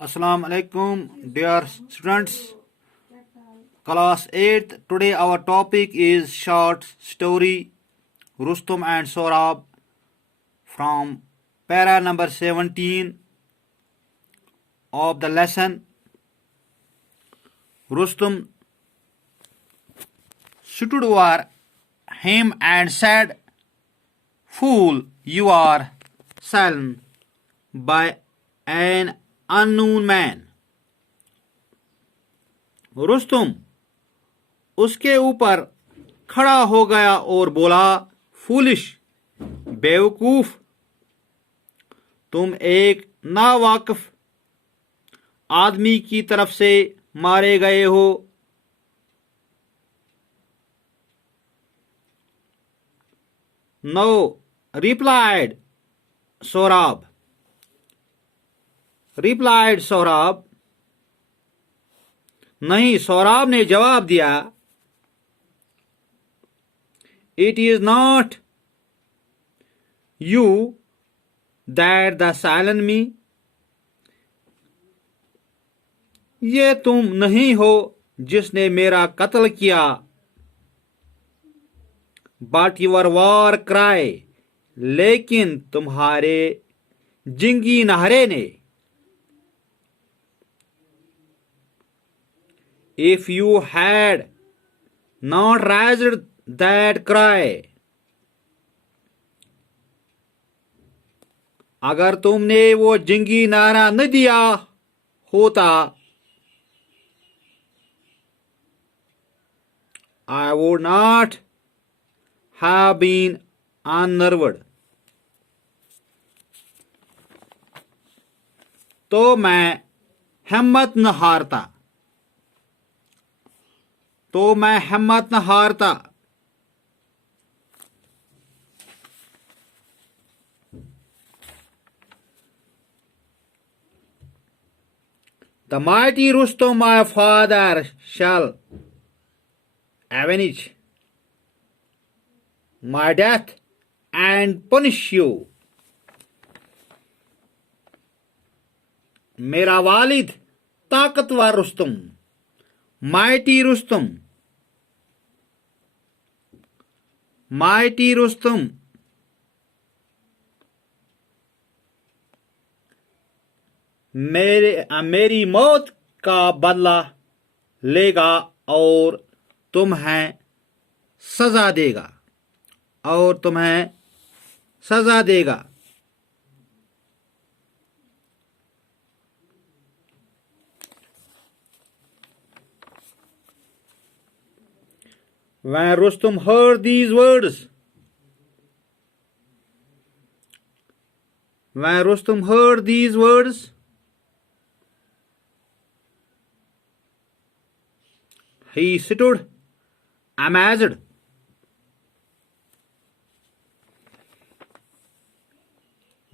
Assalamu alaikum, dear students. Class 8th. Today our topic is short story Rustum and Sorab from para number 17 of the lesson. Rustum stood over him and said, "Fool, you are silent by an unknown man." Rustam उसके ऊपर खड़ा हो गया और बोला, foolish, बेवकूफ, तुम एक नावाकिफ आदमी की तरफ से मारे गए हो। No, replied Sohrab. Replied Sohrab. नहीं, सौराब ने जवाब दिया, it is not you that the silent me. ये तुम नहीं हो जिसने मेरा कत्ल किया। बट यूर वॉर क्राई, लेकिन तुम्हारे जिंगी नहरे ने। If you had not raised that cry, अगर तुमने वो जिंगी नारा न दिया होता, I would not have been unnerved. तो मैं हिम्मत न हारता। The mighty Rustum, my father, shall avenge my death and punish you. मेरा वालिद ताकतवर रुस्तुम, माइटी रुस्तुम मेरी मौत का बदला लेगा और तुम्हें सजा देगा। When Rustum heard these words, he stood amazed.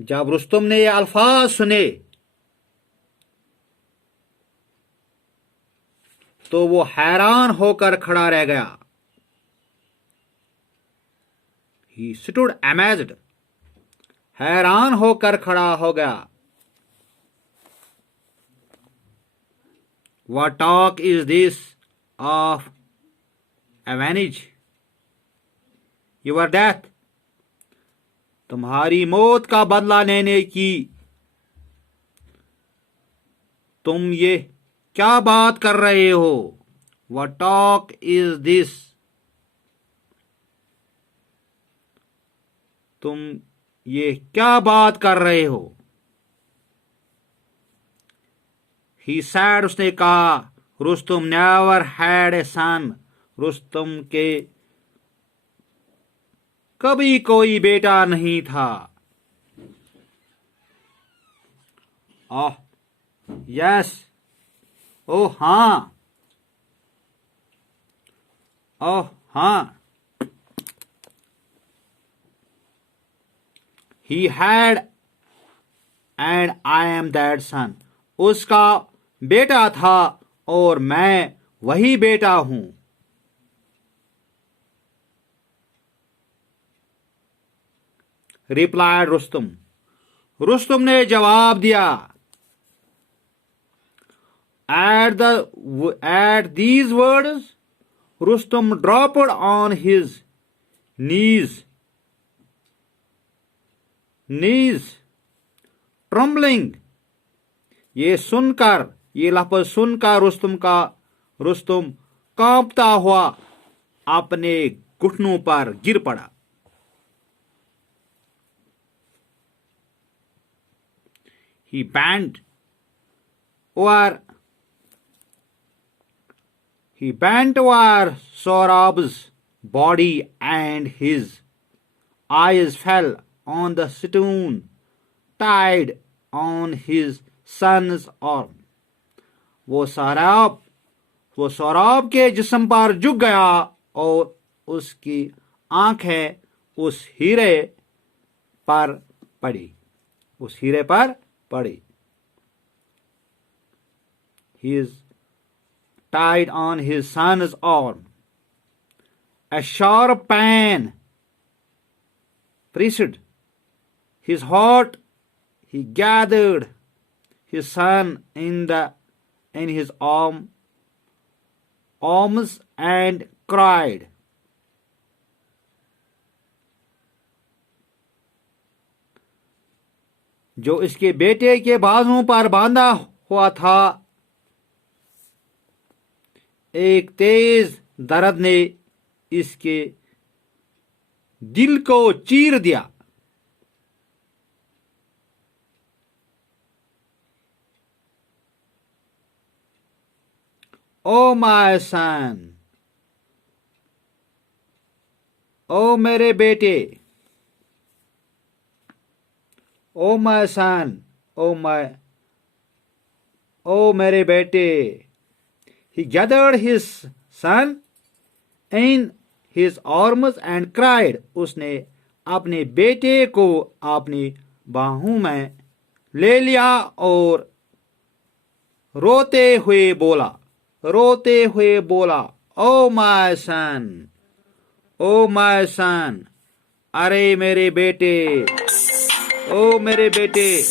जब रुस्तुम ने ये अल्फाज सुने तो वो हैरान होकर खड़ा रह गया। He stood amazed. हैरान होकर खड़ा हो गया। What talk is this of avenge your death? तुम्हारी मौत का बदला लेने की तुम ये क्या बात कर रहे हो? What talk is this? तुम ये क्या बात कर रहे हो? He said, उसने कहा, Rustam never had a son. Rustam के कभी कोई बेटा नहीं था। ओह यस, ओह हाँ, ओह हाँ। He had and I am that son. उसका बेटा था और मैं वही बेटा हूं। Replied रुस्तुम, रुस्तुम ने जवाब दिया, At these words, Rustum dropped on his knees, trembling. ये लफ्ज सुनकर रुस्तुम कांपता हुआ अपने घुटनों पर गिर पड़ा. He bent over Saurabh's body and his eyes fell on the stone tied on his son's arm. वो सौरभ के जिस्म पर झुक गया और उसकी आंखें उस हीरे पर पड़ी. He is tied on his son's arm. A sharp pain pressed his heart. He gathered his son in his arms and cried. जो इसके बेटे के बाजुओं पर बांधा हुआ था, एक तेज दर्द ने इसके दिल को चीर दिया. ओ माय सन, ओ मेरे बेटे. ओ माय सन, ओ मेरे बेटे. He gathered his son in his arms and cried. उसने अपने बेटे को अपनी बाहों में ले लिया और रोते हुए बोला, ओ माय सन, अरे मेरे बेटे, ओ मेरे बेटे.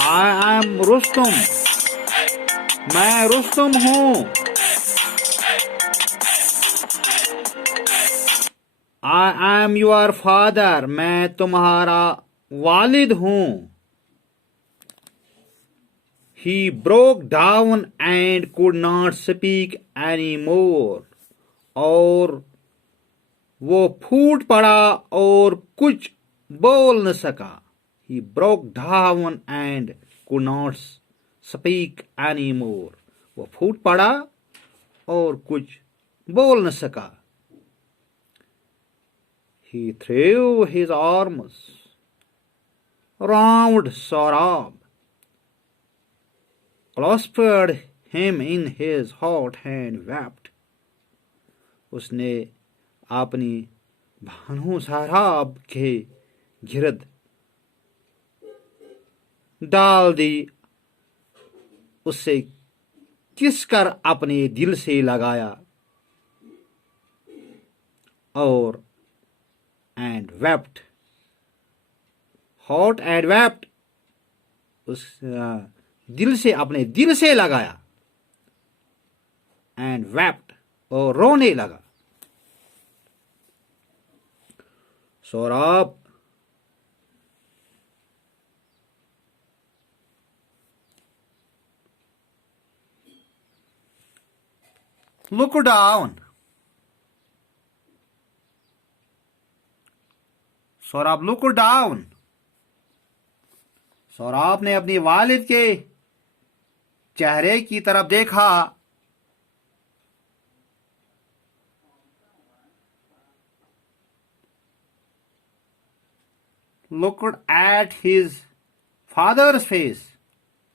I am रुस्तुम, मैं रुस्तुम हूं. I am your father, मैं तुम्हारा वालिद हूं. He broke down and could not speak anymore. और वो फूट पड़ा और कुछ बोल न सका. He broke down and could not speak anymore. वो फूट पड़ा और कुछ बोल न सका. He threw his arms round Saurabh, clasped him in his heart and wept. उसने अपनी भानु सौरभ के गिरद डाल दी, उससे किस कर अपने दिल से लगाया और and wept, heart and wept, उस दिल से अपने दिल से लगाया and wept, और रोने लगा. Saurabh look down. Saurabh look down. Saurabh ने अपने वालिद के चेहरे की तरफ देखा. Looked at his father's face.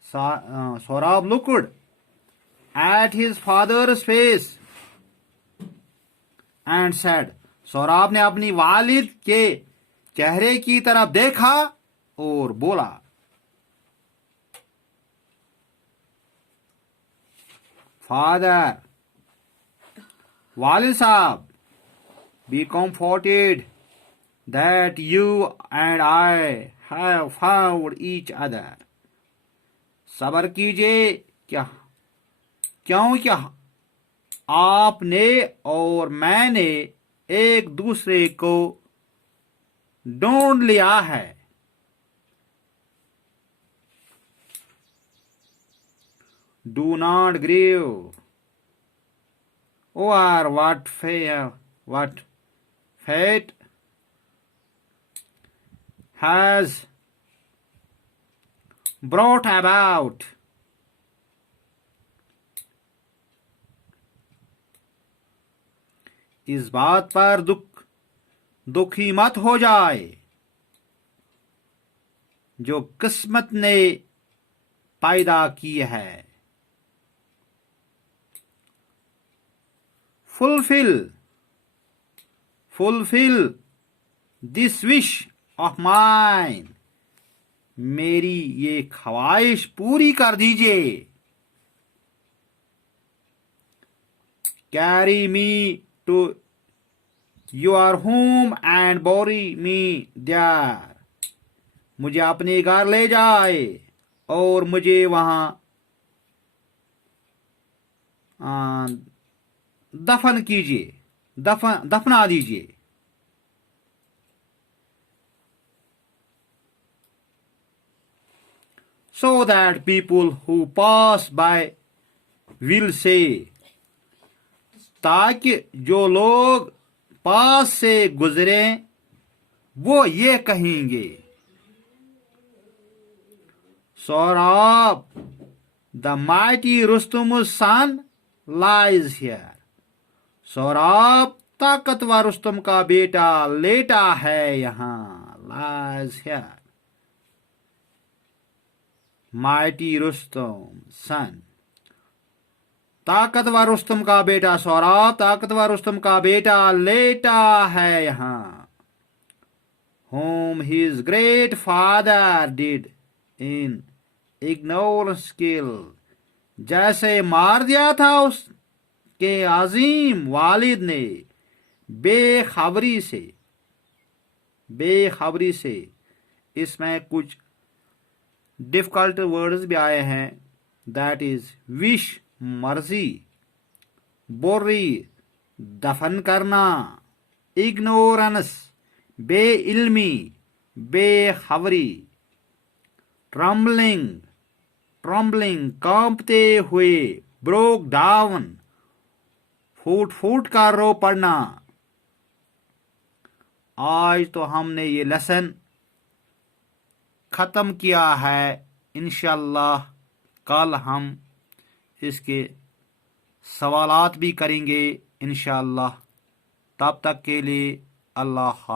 Saurabh looked at his father's face and said. Saurabh ने अपनी वालिद के चेहरे की तरफ देखा और बोला, फादर, वालिद साहब, Be comforted that you and I have found each other. सब्र कीजिए क्या क्योंकि आपने और मैंने एक दूसरे को ढूंढ लिया है. Do not grieve over what fate has brought about. इस बात पर दुखी मत हो जाए जो किस्मत ने पैदा की है. Fulfill this wish of mine. मेरी ये ख्वाहिश पूरी कर दीजिए. Carry me to your home and bury me there. मुझे अपने घर ले जाए और मुझे वहां दफन कीजिए, दफना दीजिए. So that people who pass by will say, ताकि जो लोग पास से गुजरे वो ये कहेंगे, Saurabh, the mighty Rustum's son lies here. Saurabh ताकतवर रुस्तम का बेटा लेटा है यहाँ. lies here. Mighty Rustum son. ताकतवर रुस्तम का बेटा सौरभ, ताकतवर रुस्तम का बेटा लेटा है यहाँ. Whom his great father did in ignorance kill. जैसे मार दिया था उसके अजीम वालिद ने बेखबरी से. इसमें कुछ डिफिकल्ट वर्ड्स भी आए हैं. दैट इज विश मर्जी, बोरी दफन करना, इग्नोरेंस बेइल्मी बेखबरी, ट्रम्बलिंग कांपते हुए, ब्रोक डाउन फूट कर रो पड़ना. आज तो हमने ये लेसन खत्म किया है. इंशाअल्लाह कल हम इसके सवालात भी करेंगे इंशाअल्लाह. तब तक के लिए अल्लाह.